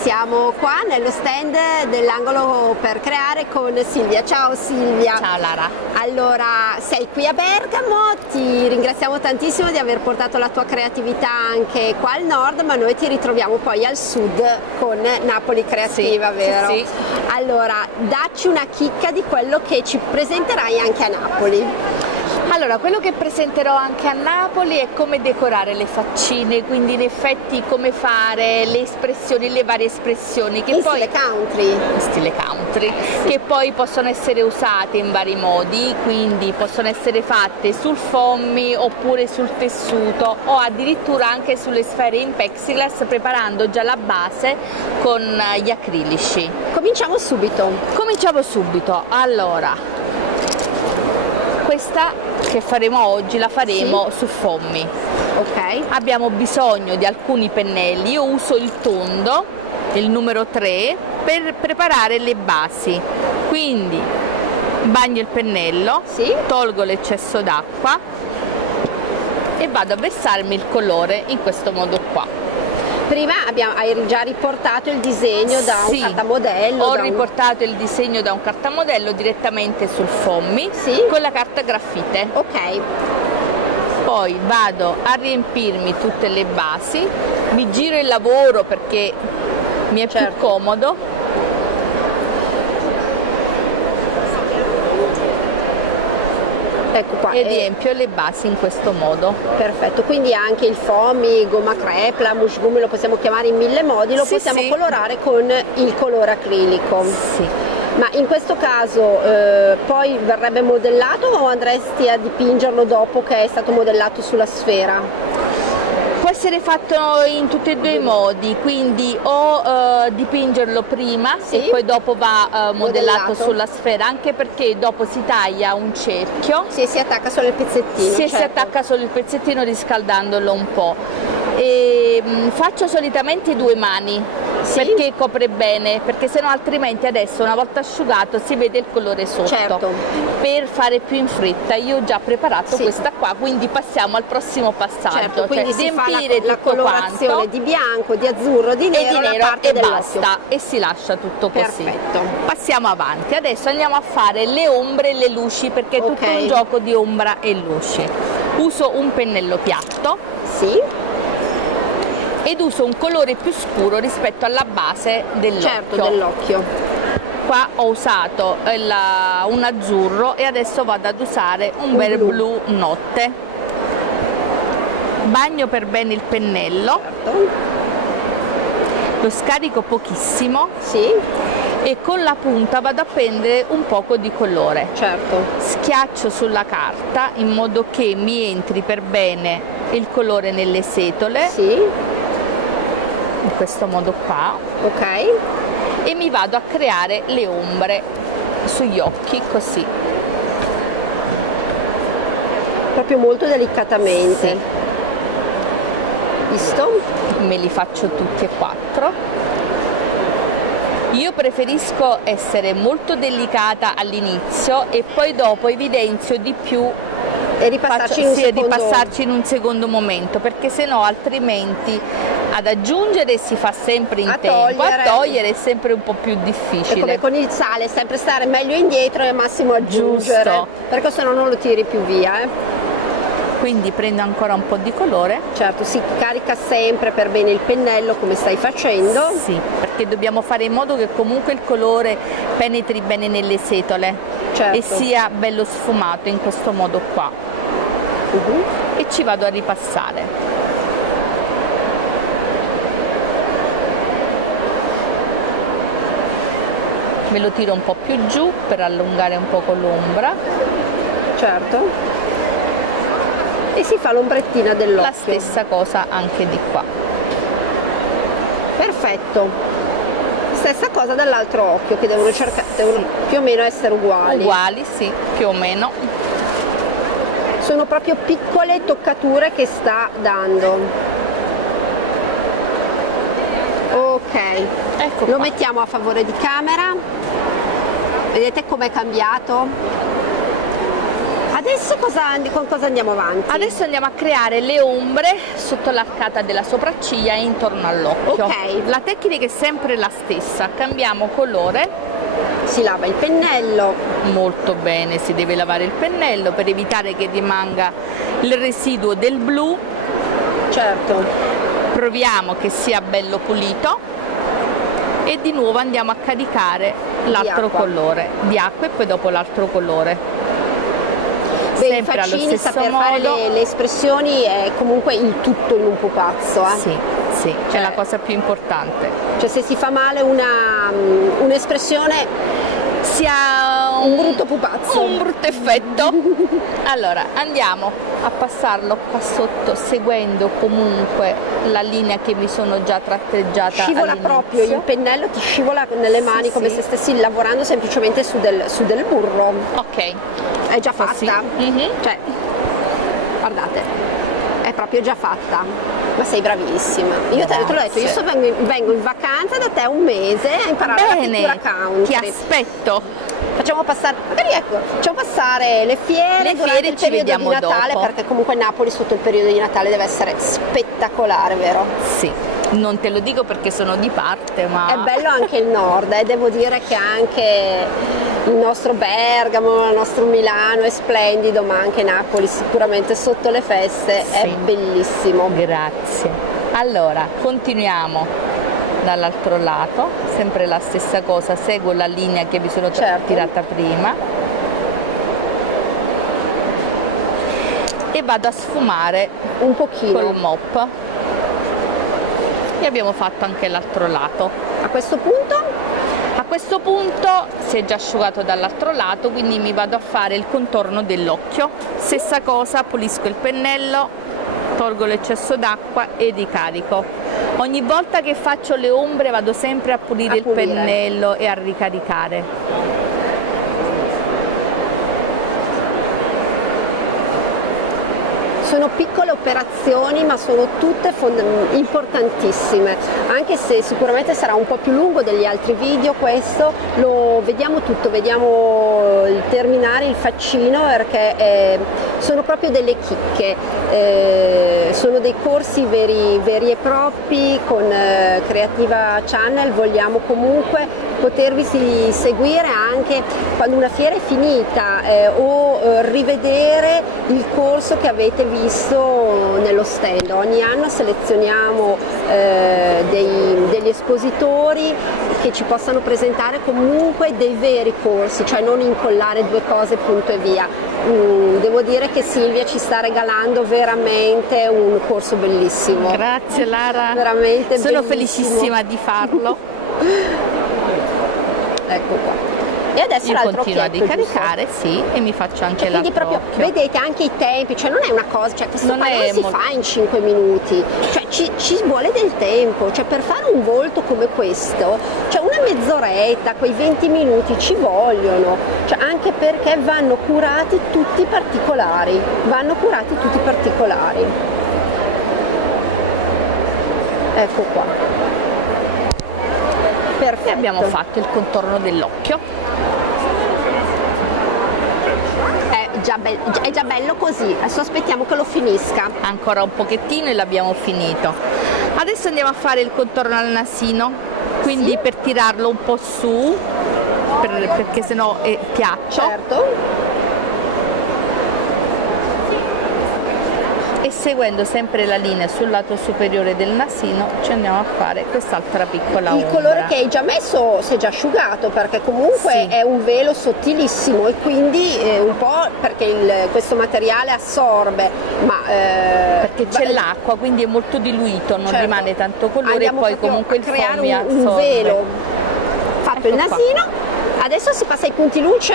Siamo qua nello stand dell'Angolo per Creare con Silvia. Ciao Silvia. Ciao Lara. Allora, sei qui a Bergamo, ti ringraziamo tantissimo di aver portato la tua creatività anche qua al nord, ma noi ti ritroviamo poi al sud con Napoli Creativa, sì, vero? Sì. Allora, dacci una chicca di quello che ci presenterai anche a Napoli. Allora, quello che presenterò anche a Napoli è come decorare le faccine, quindi in effetti come fare le espressioni, le varie espressioni che In poi stile country, che poi possono essere usate in vari modi, quindi possono essere fatte sul foamy oppure sul tessuto o addirittura anche sulle sfere in plexiglass, preparando già la base con gli acrilici. Cominciamo subito. Allora, questa che faremo oggi la faremo su foamy. Ok. Abbiamo bisogno di alcuni pennelli, io uso il tondo, il numero 3, per preparare le basi. Quindi bagno il pennello, tolgo l'eccesso d'acqua e vado a versarmi il colore in questo modo qua. Prima hai già riportato il disegno da un cartamodello. Ho riportato il disegno da un cartamodello direttamente sul foamy con la carta graffite. Ok. Poi vado a riempirmi tutte le basi, mi giro il lavoro perché mi è più comodo. Ecco qua. E riempio le basi in questo modo. Perfetto, quindi anche il foamy, gomma crepe, la mousse gum, lo possiamo chiamare in mille modi, lo possiamo colorare con il colore acrilico. Sì. Ma in questo caso poi verrebbe modellato o andresti a dipingerlo dopo che è stato modellato sulla sfera? Può essere fatto in tutti e due i modi, quindi o dipingerlo prima e poi dopo va modellato sulla sfera, anche perché dopo si taglia un cerchio. Si attacca solo il pezzettino. Si attacca solo il pezzettino riscaldandolo un po'. E faccio solitamente due mani. Perché copre bene, perché sennò altrimenti adesso una volta asciugato si vede il colore sotto. Per fare più in fretta io ho già preparato questa qua, quindi passiamo al prossimo passaggio, quindi si fa la colorazione quanto, di bianco, di azzurro, di nero e basta, e si lascia tutto così. Perfetto. Passiamo avanti, adesso andiamo a fare le ombre e le luci, perché è tutto un gioco di ombra e luci. Uso un pennello piatto ed uso un colore più scuro rispetto alla base dell'occhio. Qua ho usato un azzurro e adesso vado ad usare un bel blu notte. Bagno per bene il pennello, lo scarico pochissimo e con la punta vado a prendere un poco di colore. Schiaccio sulla carta in modo che mi entri per bene il colore nelle setole. In questo modo qua. E mi vado a creare le ombre sugli occhi, così. Proprio molto delicatamente. Visto? Me li faccio tutti e quattro. Io preferisco essere molto delicata all'inizio e poi dopo evidenzio di più e ripassarci in un secondo momento, perché sennò altrimenti ad aggiungere si fa sempre in tempo, a togliere è sempre un po' più difficile. È come con il sale, sempre stare meglio indietro e al massimo aggiungere, perché sennò non lo tiri più via. Quindi prendo ancora un po' di colore. Si carica sempre per bene il pennello come stai facendo. Sì, perché dobbiamo fare in modo che comunque il colore penetri bene nelle setole e sia bello sfumato in questo modo qua. E ci vado a ripassare. Me lo tiro un po' più giù per allungare un po' con l'ombra. E si fa l'ombrettina dell'occhio. La stessa cosa anche di qua. Perfetto. Stessa cosa dall'altro occhio, che devono più o meno essere uguali. Uguali, sì, più o meno. Sono proprio piccole toccature che sta dando. Ok. Ecco lo qua. mettiamo a favore di camera. Vedete com'è cambiato? adesso con cosa andiamo avanti? Adesso andiamo a creare le ombre sotto l'arcata della sopracciglia e intorno all'occhio. Ok. La tecnica è sempre la stessa, cambiamo colore. Si lava il pennello. Molto bene, si deve lavare il pennello per evitare che rimanga il residuo del blu. Certo. Proviamo che sia bello pulito e di nuovo andiamo a caricare l'altro colore di acqua e poi dopo l'altro colore. Sempre allo stesso modo. Fare le espressioni è comunque il tutto in un pupazzo. Sì, sì, cioè, è la cosa più importante. Cioè se si fa male un'espressione si ha un brutto pupazzo, un brutto effetto. Allora andiamo a passarlo qua sotto seguendo comunque la linea che mi sono già tratteggiata. Scivola proprio, il pennello ti scivola nelle mani, come se stessi lavorando semplicemente su del burro. Ok, è già fatta. Cioè, guardate, è proprio già fatta. Ma sei bravissima. Io te l'ho detto, io vengo in vacanza da te un mese a imparare la pittura country. Ti aspetto. Facciamo passare, magari facciamo passare le fiere durante il periodo di Natale, dopo. Perché comunque Napoli sotto il periodo di Natale deve essere spettacolare, vero? Sì. Non te lo dico perché sono di parte, ma... È bello anche il nord, devo dire che anche il nostro Bergamo, il nostro Milano è splendido, ma anche Napoli sicuramente sotto le feste è bellissimo. Grazie. Allora, continuiamo dall'altro lato, sempre la stessa cosa, seguo la linea che mi sono tirata prima e vado a sfumare un pochino col mop. E abbiamo fatto anche l'altro lato. A questo punto? A questo punto si è già asciugato dall'altro lato, quindi mi vado a fare il contorno dell'occhio. Stessa cosa, pulisco il pennello, tolgo l'eccesso d'acqua e ricarico. Ogni volta che faccio le ombre vado sempre a pulire il pennello e a ricaricare. Sono piccole operazioni ma sono tutte importantissime, anche se sicuramente sarà un po' più lungo degli altri video. Questo lo vediamo tutto, vediamo il terminare, il faccino, perché sono proprio delle chicche, sono dei corsi veri e propri. Con Creativa Channel vogliamo comunque potervi seguire anche quando una fiera è finita o rivedere il corso che avete visto nello stand. Ogni anno selezioniamo degli espositori che ci possano presentare comunque dei veri corsi, cioè non incollare due cose punto e via. Devo dire che Silvia ci sta regalando veramente un corso bellissimo. Grazie Lara, veramente sono bellissimo. Felicissima di farlo. Ecco qua. E adesso io l'altro continuo a ricaricare, giusto? sì, e mi faccio anche l'altro proprio, occhio. vedete anche i tempi, cioè non è una cosa, cioè questo non si fa in 5 minuti, cioè ci vuole del tempo, cioè per fare un volto come questo, cioè una mezz'oretta, quei 20 minuti ci vogliono, cioè anche perché vanno curati tutti i particolari, Ecco qua. Perfetto. E abbiamo fatto il contorno dell'occhio. È già bello così, adesso aspettiamo che lo finisca. Ancora un pochettino e l'abbiamo finito. Adesso andiamo a fare il contorno al nasino, quindi per tirarlo un po' su, perché sennò è piatto. Certo. E seguendo sempre la linea sul lato superiore del nasino ci andiamo a fare quest'altra piccola ombra. Il colore che hai già messo si è già asciugato, perché comunque è un velo sottilissimo e quindi un po' perché questo materiale assorbe, ma perché c'è l'acqua, quindi è molto diluito, non rimane tanto colore. E poi comunque il foamy assorbe. Un velo fatto il nasino. Adesso si passa ai punti luce?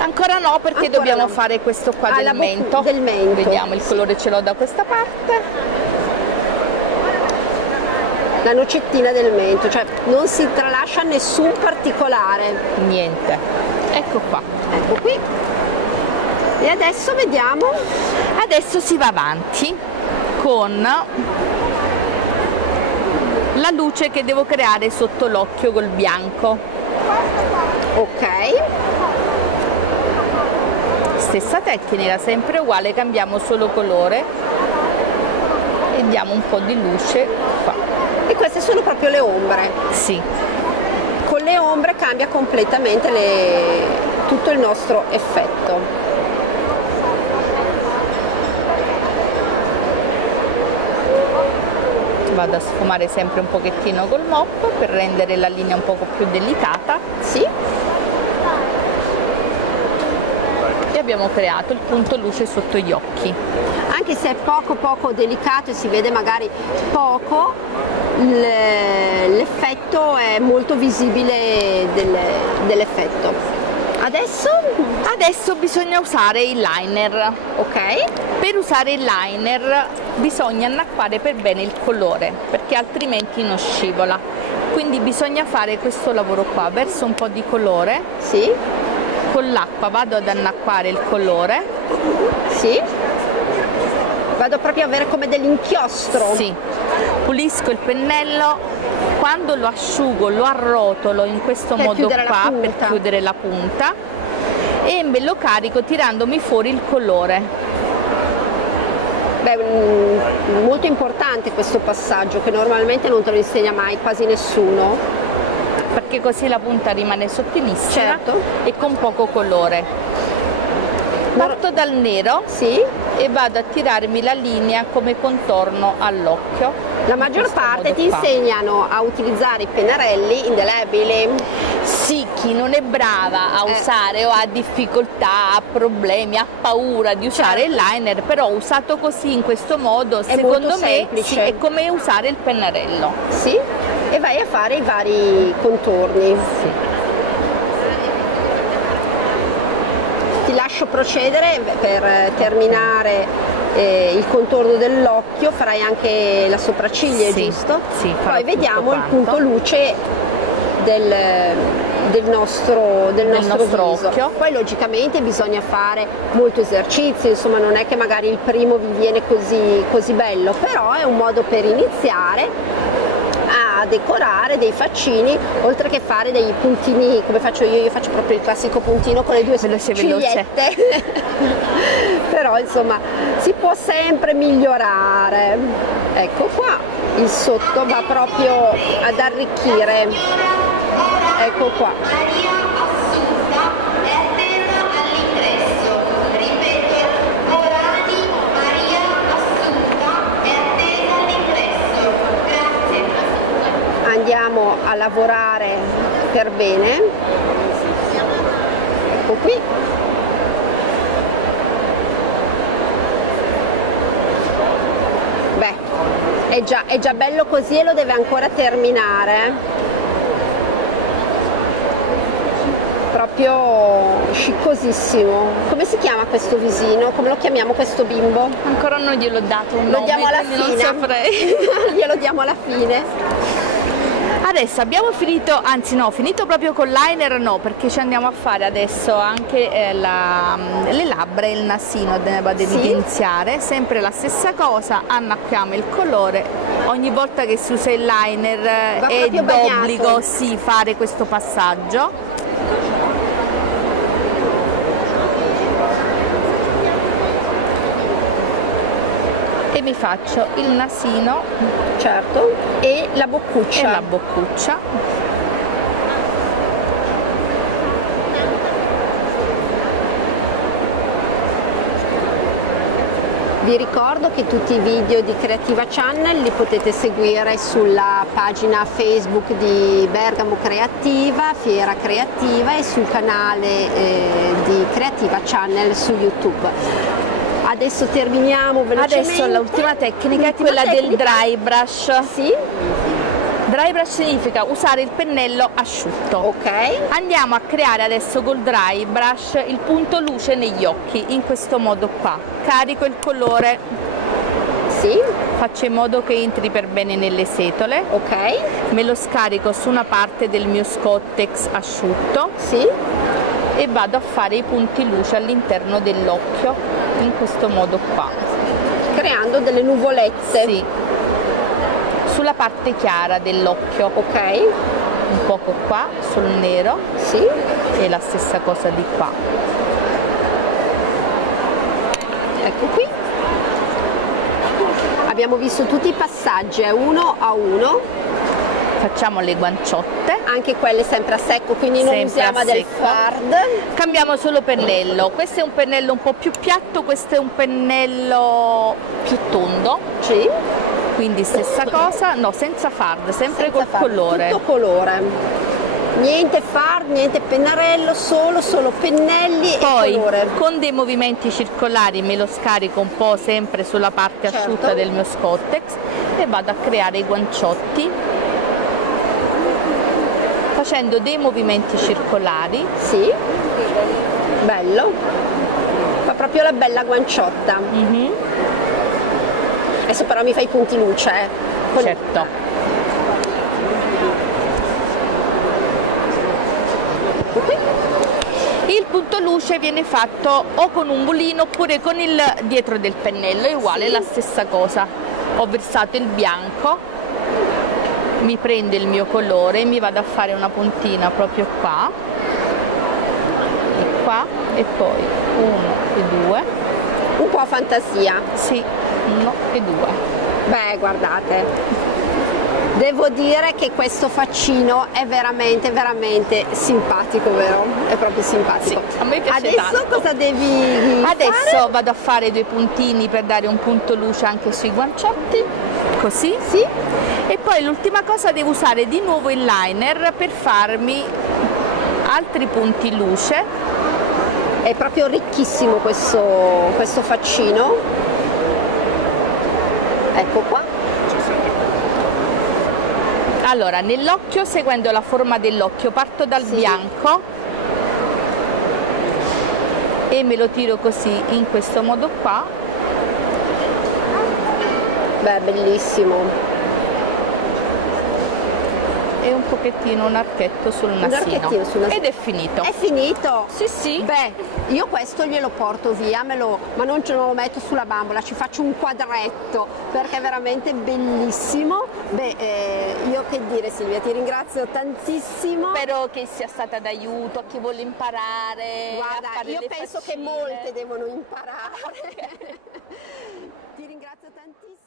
Ancora no, perché dobbiamo fare questo qua del mento. Vediamo, il colore ce l'ho da questa parte. La nocettina del mento, cioè non si tralascia nessun particolare. Niente. Ecco qua. Ecco qui. E adesso vediamo. Adesso si va avanti con la luce che devo creare sotto l'occhio col bianco. Ok. Stessa tecnica, sempre uguale, cambiamo solo colore e diamo un po' di luce qua. E queste sono proprio le ombre? Sì. Con le ombre cambia completamente tutto il nostro effetto. Vado a sfumare sempre un pochettino col mop per rendere la linea un poco più delicata. Sì. E abbiamo creato il punto luce sotto gli occhi. Anche se è poco delicato e si vede magari poco, l'effetto è molto visibile dell'effetto. Adesso bisogna usare il liner. Ok. Per usare il liner bisogna annacquare per bene il colore, perché altrimenti non scivola. Quindi bisogna fare questo lavoro qua, verso un po' di colore. Sì. Con l'acqua vado ad annacquare il colore. Sì. Vado proprio a avere come dell'inchiostro. Sì. Pulisco il pennello. Quando lo asciugo lo arrotolo in questo modo qua per chiudere la punta e me lo carico tirandomi fuori il colore. Beh, molto importante questo passaggio che normalmente non te lo insegna mai quasi nessuno. Perché così la punta rimane sottilissima, certo, e con poco colore. Parto dal nero, sì, e vado a tirarmi la linea come contorno all'occhio. La maggior parte ti insegnano a utilizzare i pennarelli indelebili. Sì, chi non è brava a usare o ha difficoltà, ha problemi, ha paura di usare il liner, però usato così in questo modo, secondo me sì, è come usare il pennarello. Sì, e vai a fare i vari contorni. Sì. Ti lascio procedere per terminare il contorno dell'occhio, farai anche la sopracciglia, sì, giusto? Sì, poi vediamo il punto luce del nostro viso. Occhio. Poi logicamente bisogna fare molto esercizio, insomma non è che magari il primo vi viene così bello, però è un modo per iniziare a decorare dei faccini, oltre che fare dei puntini come faccio io faccio proprio il classico puntino con le due sopracigliette. Però insomma si può sempre migliorare. Ecco qua, il sotto va proprio ad arricchire. Ecco qua. Andiamo a lavorare per bene. Ecco qui. Beh, è già bello così e lo deve ancora terminare. Proprio sciccosissimo. Come si chiama questo visino? Come lo chiamiamo questo bimbo? Ancora non gliel'ho dato un nome. Lo diamo alla fine. Non saprei. Glielo diamo alla fine. Adesso abbiamo finito, anzi no, finito proprio con liner no, perché ci andiamo a fare adesso anche le labbra e il nasino, vado ad evidenziare, sempre la stessa cosa, annacquiamo il colore, ogni volta che si usa il liner è d'obbligo fare questo passaggio. E mi faccio il nasino, certo, e la boccuccia. E la boccuccia. Vi ricordo che tutti i video di Creativa Channel li potete seguire sulla pagina Facebook di Bergamo Creativa, Fiera Creativa, e sul canale di Creativa Channel su YouTube. Adesso terminiamo velocemente. Adesso l'ultima tecnica è quella del dry brush. Sì. Dry brush significa usare il pennello asciutto. Ok. Andiamo a creare adesso col dry brush il punto luce negli occhi, in questo modo qua. Carico il colore. Sì. Faccio in modo che entri per bene nelle setole. Ok. Me lo scarico su una parte del mio Scottex asciutto. Sì. E vado a fare i punti luce all'interno dell'occhio, in questo modo qua. Creando delle nuvolette. Sì. Sulla parte chiara dell'occhio. Ok. Un poco qua, sul nero. Sì. E la stessa cosa di qua. Ecco qui. Abbiamo visto tutti i passaggi, uno a uno. Facciamo le guanciotte. Anche quelle sempre a secco, quindi non usiamo del fard. Cambiamo solo pennello. Questo è un pennello un po' più piatto, questo è un pennello più tondo. Sì. Quindi stessa cosa, no, senza fard, sempre senza col fard, colore. Tutto colore. Niente fard, niente pennarello, solo pennelli. Poi, e colore. Con dei movimenti circolari me lo scarico un po' sempre sulla parte asciutta del mio Scottex e vado a creare i guanciotti facendo dei movimenti circolari. Sì, bello, fa proprio la bella guanciotta. Adesso però mi fai i punti luce. Certo. Il punto luce viene fatto o con un mulino oppure con il dietro del pennello, è uguale, la stessa cosa. Ho versato il bianco, mi prende il mio colore, mi vado a fare una puntina proprio qua e poi 1 e 2. Un po' a fantasia. Sì, 1 e 2. Beh, guardate, devo dire che questo faccino è veramente simpatico, vero? È proprio simpatico. Sì, a me piace Adesso tanto. cosa devi Adesso vado a fare 2 puntini per dare un punto luce anche sui guanciotti, così. Sì. E poi l'ultima cosa, devo usare di nuovo il liner per farmi altri punti luce. È proprio ricchissimo questo faccino. Ecco qua. Allora, nell'occhio, seguendo la forma dell'occhio, parto dal bianco e me lo tiro così, in questo modo qua. Beh, bellissimo. E un pochettino un archetto sul nasino. Ed è finito. È finito? Sì, sì. Beh, io questo glielo porto via, ma non ce lo metto sulla bambola, ci faccio un quadretto perché è veramente bellissimo. Beh, io che dire, Silvia, ti ringrazio tantissimo. Spero che sia stata d'aiuto a chi vuole imparare. Guarda, io penso che molte devono imparare. Ti ringrazio tantissimo.